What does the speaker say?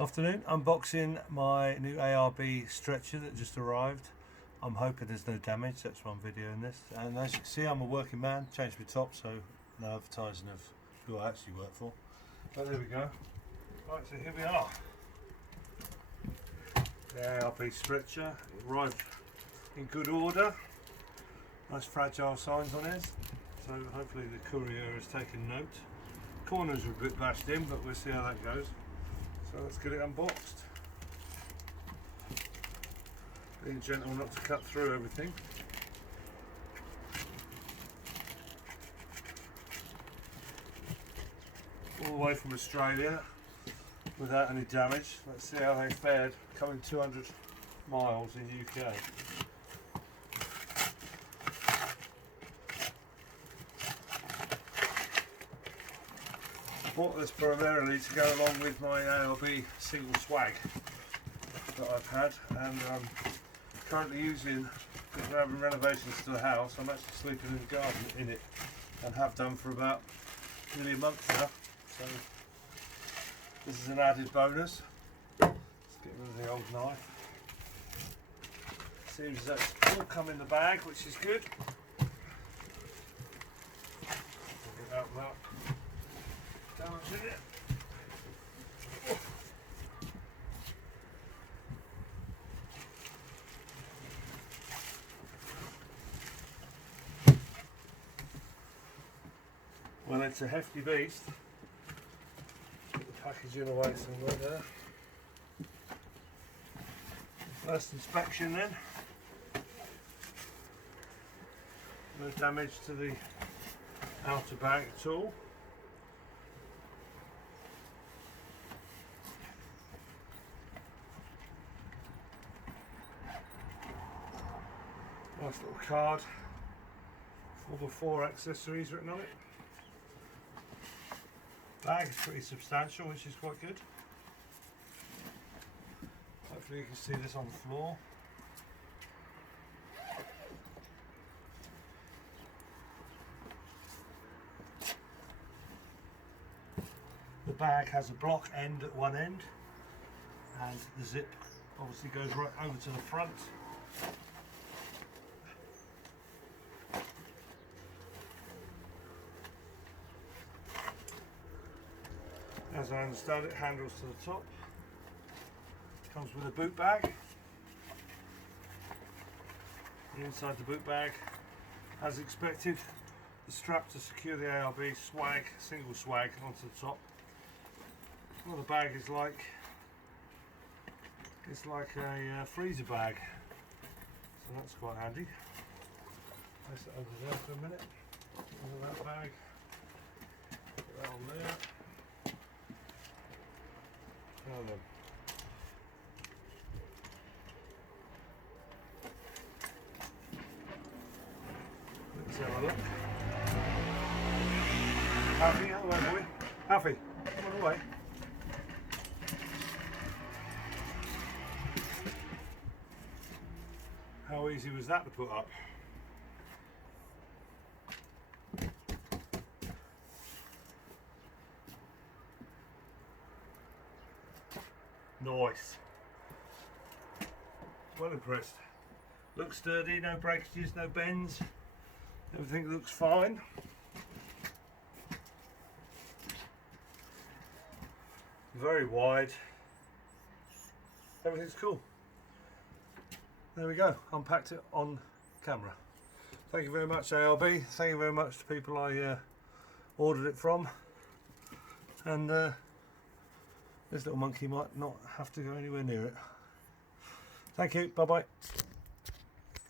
Afternoon, unboxing my new ARB Stretcher that just arrived. I'm hoping there's no damage, that's why I'm videoing this. And as you can see, I'm a working man, changed my top, so no advertising of who I actually work for. But there we go. Right, so here we are. The ARB Stretcher, it arrived in good order. Nice fragile signs on it, so hopefully the courier has taken note. Corners are a bit bashed in, but we'll see how that goes. So let's get it unboxed. Being gentle not to cut through everything. All the way from Australia without any damage. Let's see how they fared coming 200 miles in UK. I bought this primarily to go along with my ARB single swag that I've had, and I'm currently using, because we're having renovations to the house, I'm actually sleeping in the garden in it, and have done for about nearly a month now, so this is an added bonus. Let's get rid of the old knife. Seems that's all come in the bag, which is good. Get that without damage in it. Well, it's a hefty beast. Put the packaging away somewhere there. First inspection then. No damage to the outer bag at all. Nice little card, all the 4 accessories written on it. Bag is pretty substantial, which is quite good. Hopefully you can see this on the floor. The bag has a block end at one end, and the zip obviously goes right over to the front. As I understand it, handles to the top. Comes with a boot bag. Inside the boot bag, as expected, the strap to secure the ARB swag, single swag, onto the top. Well, the bag is like, it's like a freezer bag, so that's quite handy. Place it over there for a minute. Over that bag. Put that on there. Now then. Let's have a look. Alfie, out of the way, boy. Alfie, come on away. How easy was that to put up? Nice. Well impressed. Looks sturdy, no breakages, no bends. Everything looks fine. Very wide. Everything's cool. There we go. Unpacked it on camera. Thank you very much, ARB. Thank you very much to people I ordered it from. And this little monkey might not have to go anywhere near it. Thank you. Bye bye.